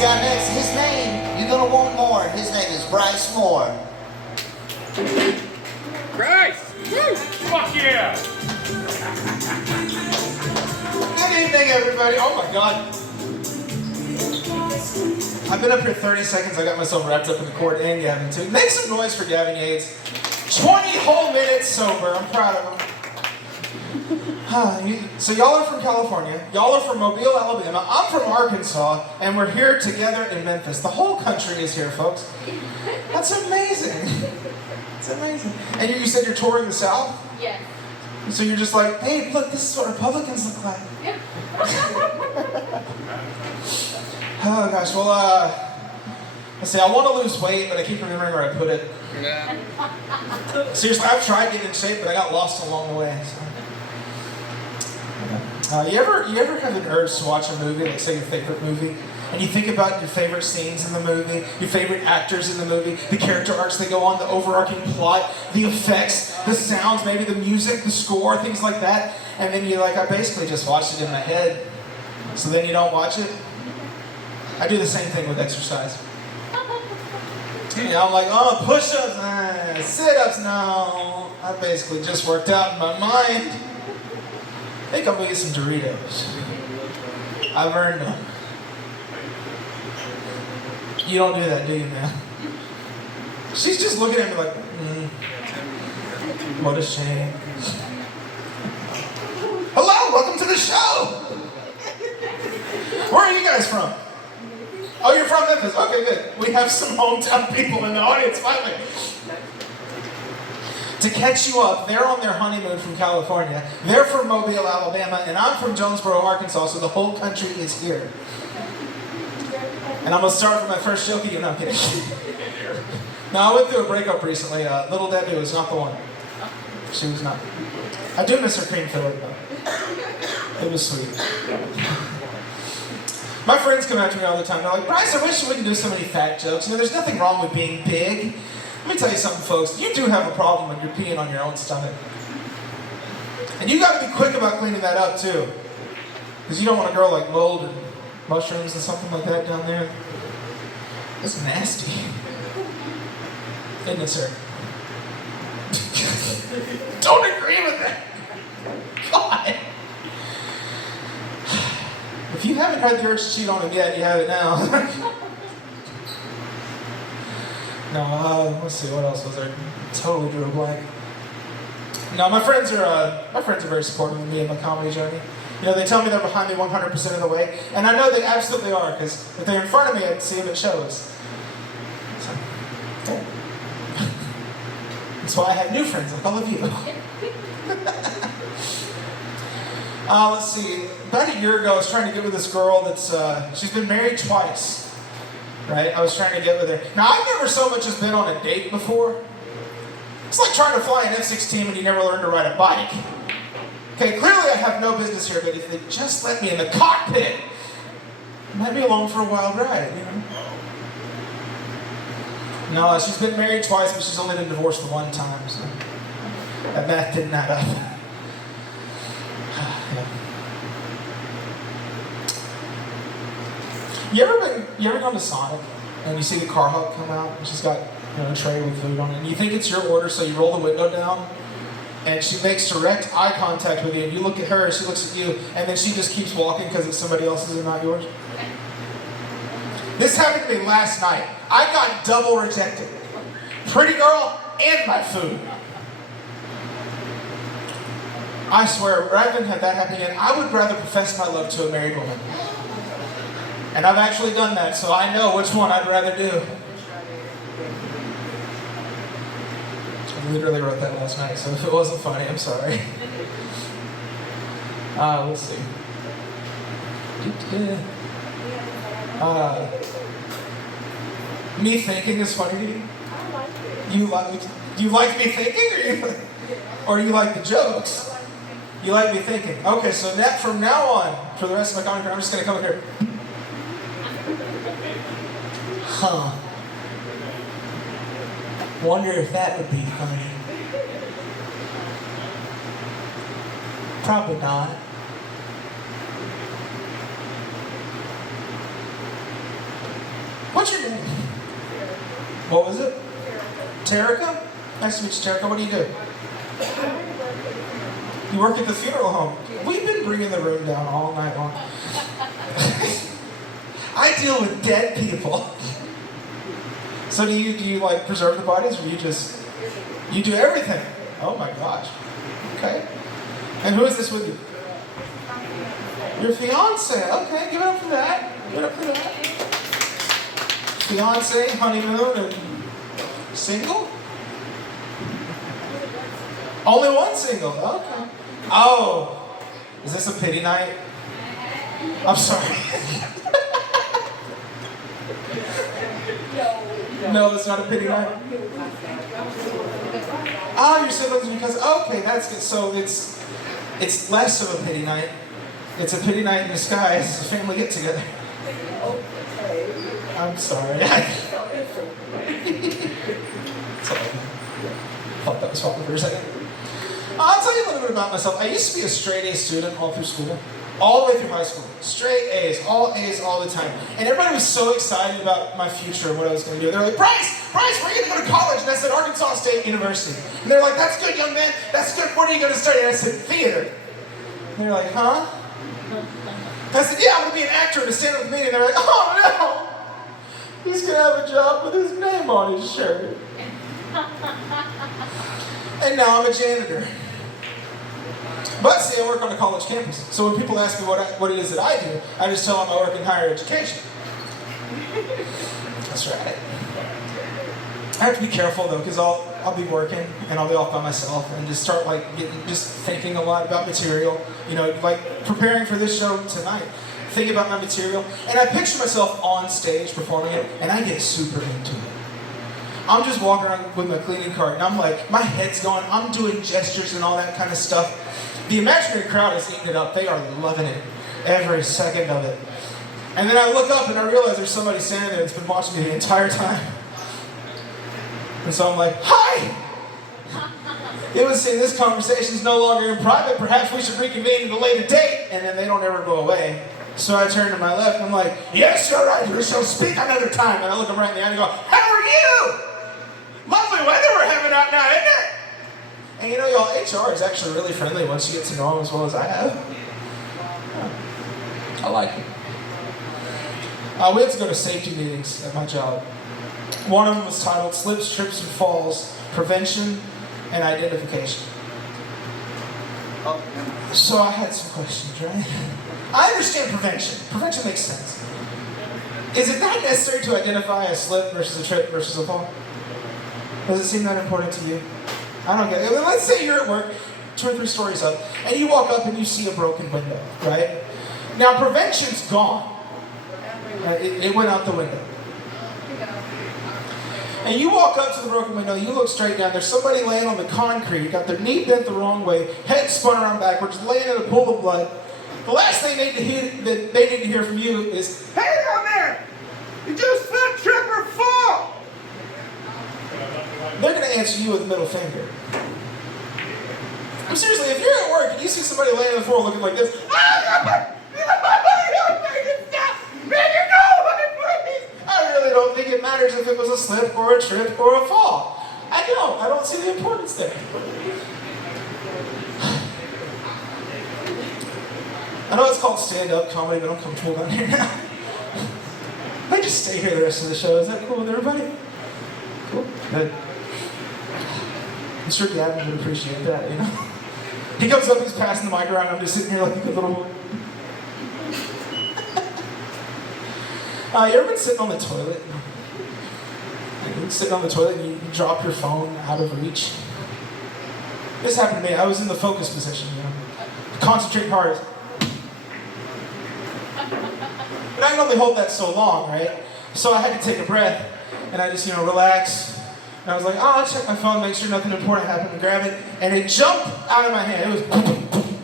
guy next, his name, you're gonna want more. His name is Bryce Moore. Bryce! Woo! Fuck yeah! Good evening, everybody. Oh my God. I've been up here 30 seconds. I got myself wrapped up in the cord and Gavin too. Make some noise for Gavin Yates. 20 whole minutes sober. I'm proud of him. So y'all are from California. Y'all are from Mobile, Alabama. I'm from Arkansas, and we're here together in Memphis. The whole country is here, folks. That's amazing. It's amazing. And you said you're touring the South? Yes. So you're just like, hey, look, this is what Republicans look like. Yeah. Oh gosh, well, let's see, I want to lose weight, but I keep remembering where I put it. Yeah. Seriously, I've tried getting in shape, but I got lost along the way. So. You ever have an urge to watch a movie, like say your favorite movie, and you think about your favorite scenes in the movie, your favorite actors in the movie, the character arcs they go on, the overarching plot, the effects, the sounds, maybe the music, the score, things like that, and then you're like, I basically just watched it in my head, so then you don't watch it? I do the same thing with exercise. You know, I'm like, oh, push-ups, sit-ups, no. I basically just worked out in my mind. I think I'm gonna get some Doritos. I've earned them. You don't do that, do you, man? She's just looking at me like, what a shame. Hello, welcome to the show. Where are you guys from? Oh, you're from Memphis. Okay, good. We have some hometown people in the audience, finally. To catch you up, they're on their honeymoon from California. They're from Mobile, Alabama, and I'm from Jonesboro, Arkansas, so the whole country is here. And I'm going to start with my first joke. No, I'm kidding. No, I went through a breakup recently. Little Debbie was not the one. She was not. I do miss her cream filling, though. It was sweet. My friends come after me all the time. They're like, Bryce, I wish you wouldn't do so many fat jokes. You know, there's nothing wrong with being big. Let me tell you something, folks. You do have a problem when you're peeing on your own stomach. And you got to be quick about cleaning that up, too. Because you don't want to grow like mold and mushrooms and something like that down there. It's nasty. Isn't it, sir? Don't agree with that. God. If you haven't had the urge to cheat on him yet, you have it now. No, let's see, what else was there? Totally drew a blank. No, my friends are very supportive of me and my comedy journey. You know, they tell me they're behind me 100% of the way, and I know they absolutely are, because if they're in front of me, I can see them, it shows. So, yeah. That's why I have new friends like all of you. Let's see, about a year ago, I was trying to get with this girl that's, she's been married twice. Right? I was trying to get with her. Now, I've never so much as been on a date before. It's like trying to fly an F-16 when you never learned to ride a bike. Okay, clearly I have no business here, but if they just let me in the cockpit, I might be along for a wild ride, you know? No, she's been married twice, but she's only been divorced the one time, so that math didn't add up. Yeah. You ever gone to Sonic and you see the car hub come out and she's got a tray with food on it and you think it's your order, so you roll the window down and she makes direct eye contact with you and you look at her and she looks at you and then she just keeps walking because it's somebody else's and not yours? This happened to me last night. I got double rejected. Pretty girl and my food. I swear, rather than have that happen again, I would rather profess my love to a married woman. And I've actually done that, so I know which one I'd rather do. I literally wrote that last night, so if it wasn't funny, I'm sorry. Let's see. Me thinking is funny to you? You like me thinking, or you like the jokes? You like me thinking. Okay, so from now on, for the rest of my comedy, I'm just going to come up here. Huh. Wonder if that would be funny. Probably not. What's your name? What was it? Terica? Nice to meet you, Terica. What do you do? You work at the funeral home. We've been bringing the room down all night long. I deal with dead people. So do you like preserve the bodies, or you do everything? Oh my gosh. Okay. And who is this with you? Your fiance. Okay, give it up for that. Give it up for that. Fiance, honeymoon, and single? Only one single. Okay. Oh, is this a pity night? I'm sorry. No, it's not a pity night. Oh, your siblings because okay, that's good. So it's less of a pity night. It's a pity night in disguise. It's a family get together. I'm sorry. It's all right. Thought that was funny for a second. I'll tell you a little bit about myself. I used to be a straight A student all through school. All the way through high school. Straight A's all the time. And everybody was so excited about my future and what I was going to do. They were like, Bryce, where are you going to go to college? And I said, Arkansas State University. And they were like, that's good, young man. That's good. What are you going to study? And I said, theater. And they were like, huh? And I said, yeah, I'm going to be an actor in a stand-up comedian. And they were like, oh, no. He's going to have a job with his name on his shirt. And now I'm a janitor. But see, I work on a college campus. So when people ask me what it is that I do, I just tell them I work in higher education. That's right. I have to be careful though, because I'll be working and I'll be off by myself and just start just thinking a lot about material. You know, like preparing for this show tonight. Think about my material, and I picture myself on stage performing it, and I get super into it. I'm just walking around with my cleaning cart, and I'm like, my head's going, I'm doing gestures and all that kind of stuff. The imaginary crowd is eating it up. They are loving it, every second of it. And then I look up and I realize there's somebody standing there that's been watching me the entire time. And so I'm like, hi! It would say this conversation's no longer in private. Perhaps we should reconvene at a later date. And then they don't ever go away. So I turn to my left and I'm like, yes, you're right. We shall speak another time. And I look them right in the eye and go, how are you? Lovely weather we're having out now, isn't it? And you know, y'all, HR is actually really friendly once you get to know them as well as I have. I like it. We had to go to safety meetings at my job. One of them was titled Slips, Trips, and Falls, Prevention and Identification. So I had some questions, right? I understand prevention. Prevention makes sense. Is it not necessary to identify a slip versus a trip versus a fall? Does it seem that important to you? I don't get it. Let's say you're at work, 2 or 3 stories up, and you walk up and you see a broken window, right? Now, prevention's gone. It went out the window. And you walk up to the broken window, you look straight down, there's somebody laying on the concrete, got their knee bent the wrong way, head spun around backwards, laying in a pool of blood. The last thing they need to hear from you is, hey down there! Did you slip, trip, or fall? They're going to answer you with a middle finger. I'm seriously, if you're at work and you see somebody laying on the floor looking like this, I really don't think it matters if it was a slip or a trip or a fall. I don't see the importance there. I know it's called stand-up comedy, but I'm comfortable down here now. I just stay here the rest of the show. Is that cool with everybody? Cool. Good. I'm sure Gavin would appreciate that, you know? He comes up, he's passing the mic around, I'm just sitting here like a little boy. You ever been sitting on the toilet? Like, sitting on the toilet and you drop your phone out of reach? This happened to me. I was in the focus position, you know? Concentrate hard. But I can only hold that so long, right? So I had to take a breath, and I just, relax. And I was like, I'll check my phone, make sure nothing important happened, and grab it. And it jumped out of my hand. It was boom, boom.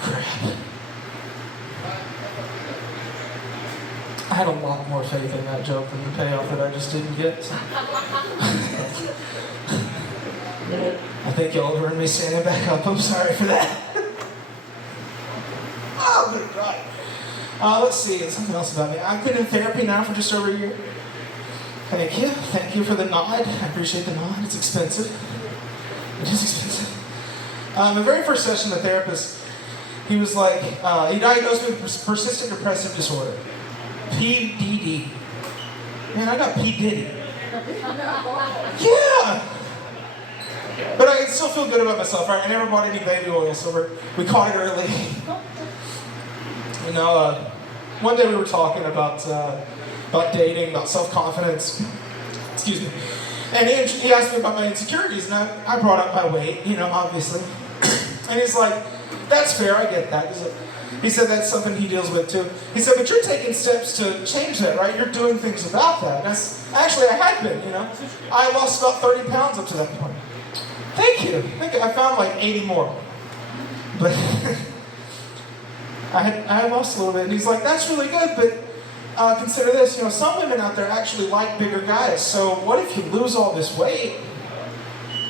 Crap. I had a lot more faith in that joke than the payoff that I just didn't get. I think y'all heard me standing back up. I'm sorry for that. Oh, good God. Let's see, something else about me. I've been in therapy now for just over a year. Thank you. Thank you for the nod. I appreciate the nod. It's expensive. It is expensive. The very first session, the therapist, he was like, he diagnosed me with persistent depressive disorder. PDD. Man, I got P. Diddy. Yeah! But I still feel good about myself, right? I never bought any baby oil, so we caught it early. You know, one day we were talking about dating, about self-confidence. Excuse me. And he asked me about my insecurities, and I brought up my weight, you know, obviously. And he's like, that's fair, I get that. He said that's something he deals with too. He said, but you're taking steps to change that, right? You're doing things about that. And actually, I had been, you know. I lost about 30 pounds up to that point. Thank you. I found like 80 more. But I lost a little bit. And he's like, that's really good, but consider this, you know, some women out there actually like bigger guys. So what if you lose all this weight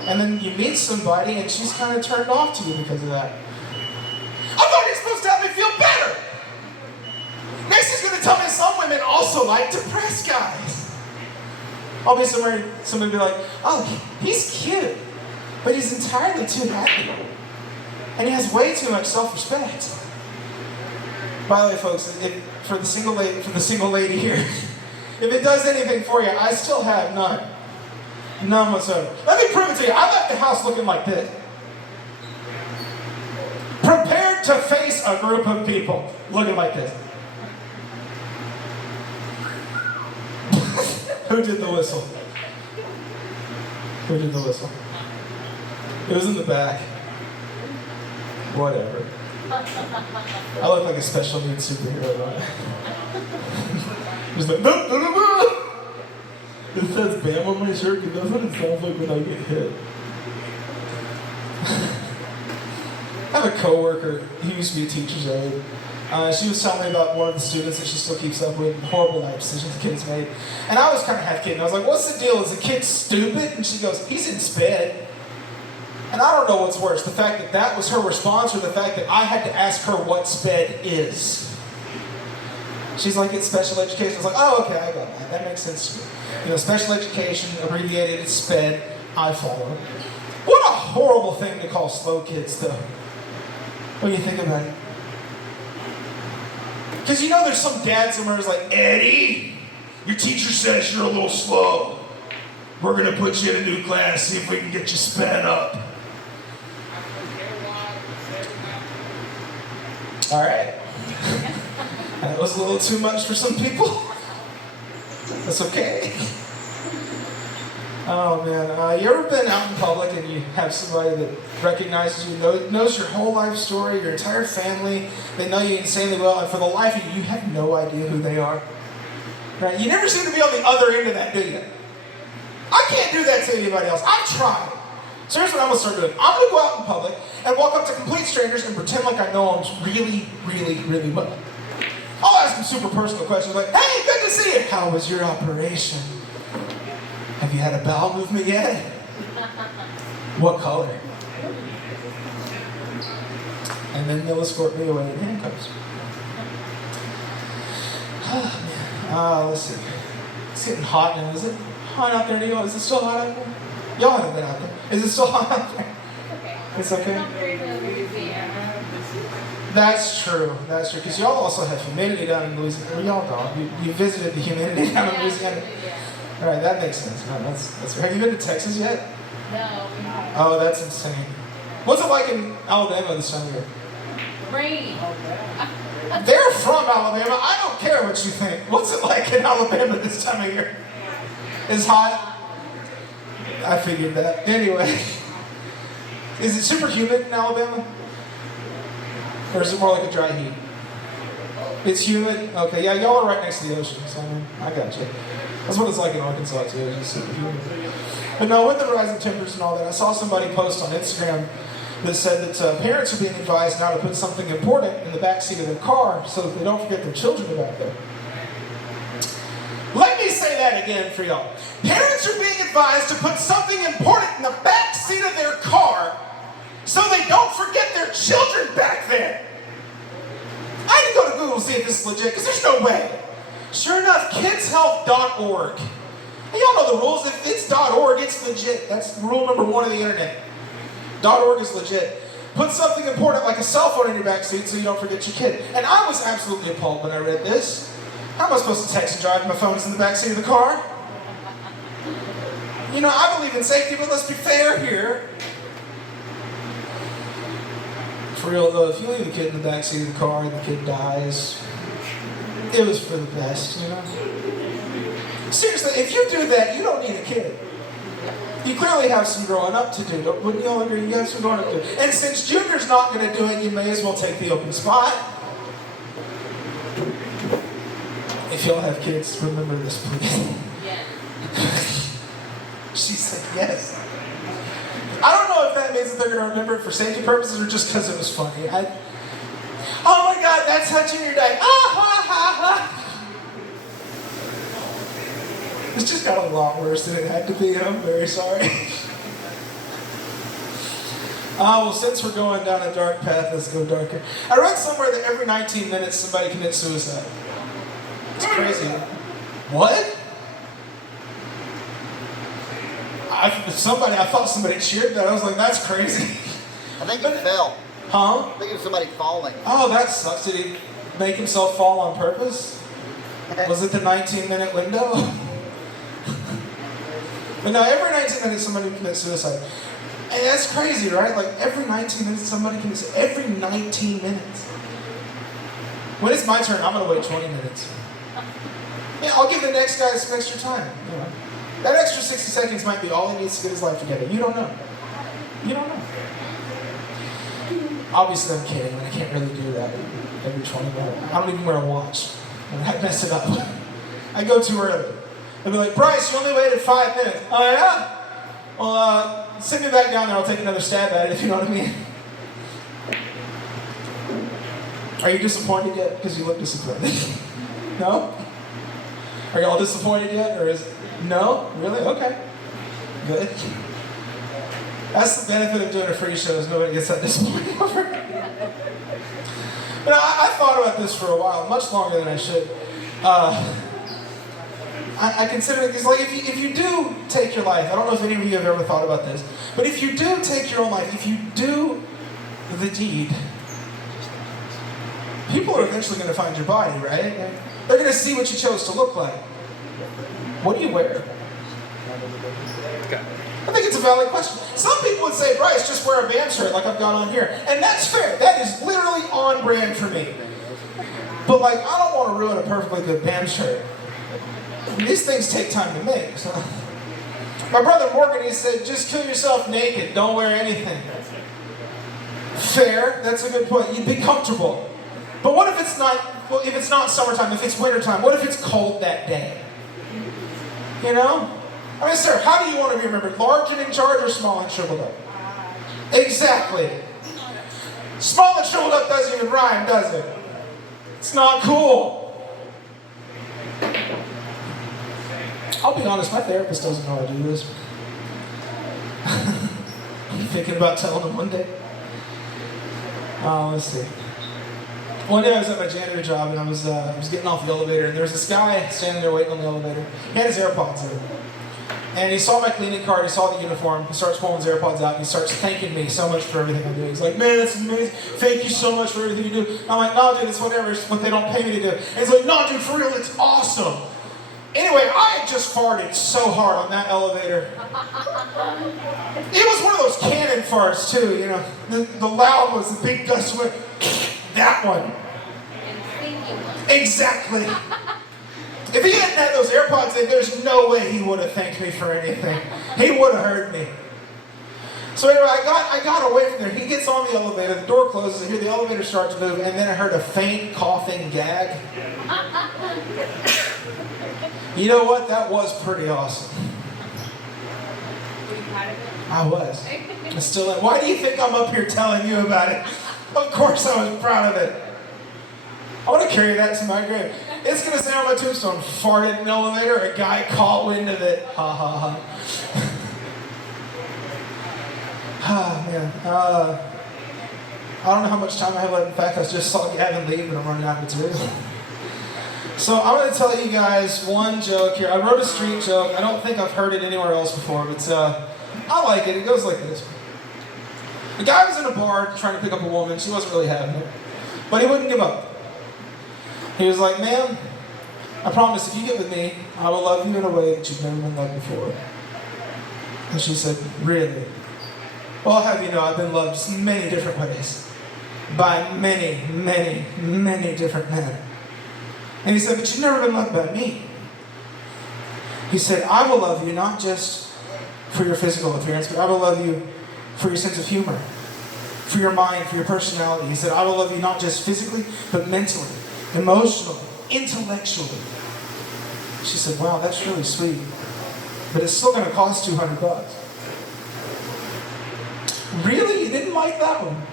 and then you meet somebody and she's kind of turned off to you because of that? I thought he was supposed to help me feel better. Next he's going to tell me some women also like depressed guys. I'll be somebody be like, oh, he's cute, but he's entirely too happy. And he has way too much self-respect. By the way, folks, for the single lady here, if it does anything for you, I still have none. None whatsoever. Let me prove it to you. I left the house looking like this. Prepared to face a group of people looking like this. Who did the whistle? Who did the whistle? It was in the back. Whatever. I look like a special needs superhero, right? Just like, no, no, no, no. It says BAM on my shirt, because that's what it sounds like when I get hit. I have a coworker, he used to be a teacher's aide. She was telling me about one of the students that she still keeps up with, the horrible life decisions the kids made. And I was kind of half kidding. I was like, what's the deal? Is the kid stupid? And she goes, he's in sped. And I don't know what's worse, the fact that that was her response or the fact that I had to ask her what SPED is. She's like, it's special education. I was like, oh, okay, I got that. That makes sense to me. You know, special education, abbreviated, it's SPED. I follow. What a horrible thing to call slow kids, though. When you think about it. Because you know there's some dad somewhere who's like, Eddie, your teacher says you're a little slow. We're going to put you in a new class, see if we can get you sped up. All right. That was a little too much for some people. That's okay. Oh man, you ever been out in public and you have somebody that recognizes you, knows your whole life story, your entire family, they know you insanely well, and for the life of you, you have no idea who they are? Right? You never seem to be on the other end of that, do you? I can't do that to anybody else. I've tried. So here's what I'm going to start doing. I'm going to go out in public and walk up to complete strangers and pretend like I know them really, really, really well. I'll ask them super personal questions like, hey, good to see you. How was your operation? Have you had a bowel movement yet? What color? And then they'll escort me away in handcuffs. Let's see. It's getting hot now, is it? Hot out there to y'all? Is it still hot out there? Y'all haven't been out there. Is it still hot out there? Okay. It's okay? That's true. That's true. Because y'all also have humidity down in Louisiana. Well, y'all don't. You visited the humidity down in Louisiana. All right, that makes sense. No, that's have you been to Texas yet? No. Oh, that's insane. What's it like in Alabama this time of year? Rain. They're from Alabama. I don't care what you think. What's it like in Alabama this time of year? It's hot. I figured that. Anyway, is it super humid in Alabama? Or is it more like a dry heat? It's humid? Okay, yeah, y'all are right next to the ocean, so I got you. That's what it's like in Arkansas too, it's just super humid. But no, with the rising temperatures and all that, I saw somebody post on Instagram that said that parents are being advised now to put something important in the back seat of their car so that they don't forget their children back there. Let me say that again for y'all. Parents are being advised to put something important in the back seat of their car if this is legit, because there's no way. Sure enough, kidshealth.org. And y'all know the rules. If it's .org, it's legit. That's rule number 1 of the internet. .org is legit. Put something important like a cell phone in your backseat so you don't forget your kid. And I was absolutely appalled when I read this. How am I supposed to text and drive if my phone's in the backseat of the car? You know, I believe in safety, but let's be fair here. For real though, if you leave a kid in the backseat of the car and the kid dies, it was for the best, you know? Seriously, if you do that, you don't need a kid. You clearly have some growing up to do. Wouldn't you all agree? You have some growing up to do. And since Junior's not going to do it, you may as well take the open spot. If y'all have kids, remember this, please. Yeah. She said yes. I don't know if that means that they're going to remember it for safety purposes or just because it was funny. Oh my God, that's how Junior died. Ah, ha, ha, ha. It's just got a lot worse than it had to be, and I'm very sorry. Well, since we're going down a dark path, let's go darker. I read somewhere that every 19 minutes somebody commits suicide. It's crazy. What? I thought somebody cheered that. I was like, that's crazy. I think he fell. Huh? I think it was somebody falling. Oh, that sucks. Did he make himself fall on purpose? Was it the 19-minute window? But no, every 19 minutes somebody commits suicide. And that's crazy, right? Like every 19 minutes somebody commits suicide. Every 19 minutes. When it's my turn, I'm going to wait 20 minutes. Yeah, I'll give the next guy some extra time. You know? That extra 60 seconds might be all he needs to get his life together. You don't know. You don't know. Obviously, I'm kidding. I can't really do that every 20 minutes. I don't even wear a watch. I mess it up. I go too early. They'll be like, Bryce, you only waited 5 minutes. Oh, yeah? Well, send me back down there. I'll take another stab at it, if you know what I mean. Are you disappointed yet? Because you look disappointed. No? Are y'all disappointed yet? Or is no? Really? Okay. Good. That's the benefit of doing a free show, is nobody gets that disappointed over it. But I thought about this for a while, much longer than I should. I consider it, because like if you do take your life, I don't know if any of you have ever thought about this, but if you do take your own life, if you do the deed, people are eventually going to find your body, right? They're going to see what you chose to look like. What do you wear? I think it's a valid question. Some people would say, Bryce, just wear a band shirt like I've got on here. And that's fair. That is literally on brand for me. But like, I don't want to ruin a perfectly good band shirt. These things take time to make. So. My brother Morgan, he said, just kill yourself naked. Don't wear anything. Fair. That's a good point. You'd be comfortable. But what if it's not, well, if it's not summertime, if it's wintertime, what if it's cold that day? You know? I mean, sir, how do you want to be remembered? Large and in charge or small and shriveled up? Exactly. Small and shriveled up doesn't even rhyme, does it? It's not cool. I'll be honest, my therapist doesn't know I do this. I'm thinking about telling him one day. Let's see. One day I was at my janitor job and I was getting off the elevator and there was this guy standing there waiting on the elevator. He had his AirPods in. And he saw my cleaning card, he saw the uniform, he starts pulling his AirPods out and he starts thanking me so much for everything I do. He's like, man, that's amazing. Thank you so much for everything you do. I'm like, no, dude, it's whatever. It's what they don't pay me to do. And he's like, no, dude, for real, it's awesome. Anyway, I had just farted so hard on that elevator. It was one of those cannon farts too, you know. The loud was the big gust went, that one. Exactly. If he hadn't had those AirPods in, there's no way he would have thanked me for anything. He would have heard me. So anyway, I got away from there. He gets on the elevator, the door closes, I hear the elevator start to move, and then I heard a faint coughing gag. You know what? That was pretty awesome. Were you proud of it? I was. I still am. Why do you think I'm up here telling you about it? Of course I was proud of it. I want to carry that to my grave. It's going to say on my tombstone, farted in an elevator, a guy caught wind of it. Ha ha ha. Ah, man. I don't know how much time I have left. In fact, I just saw Gavin leave and I'm running out of material. So I'm going to tell you guys one joke here. I wrote a street joke. I don't think I've heard it anywhere else before, but I like it. It goes like this. A guy was in a bar trying to pick up a woman. She wasn't really having it, but he wouldn't give up. He was like, "Ma'am, I promise if you get with me, I will love you in a way that you've never been loved before." And she said, "Really?" "Well, I'll have you know, I've been loved many different ways. By many, many, many different men." And he said, "But you've never been loved by me." He said, "I will love you not just for your physical appearance, but I will love you for your sense of humor, for your mind, for your personality." He said, "I will love you not just physically, but mentally, emotionally, intellectually." She said, "Wow, that's really sweet, but it's still going to cost $200. "Really? You didn't like that one?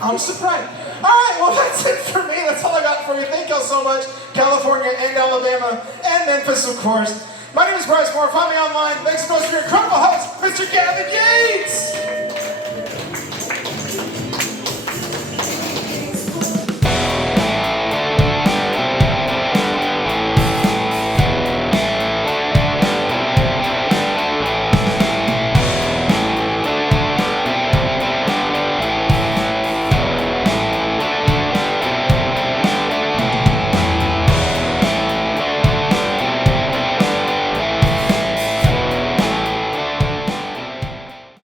I'm surprised." All right, well, that's it for me. That's all I got for you. Thank y'all so much. California and Alabama and Memphis, of course. My name is Bryce Moore. Find me online. Thanks so much for your incredible host, Mr. Gavin Yates.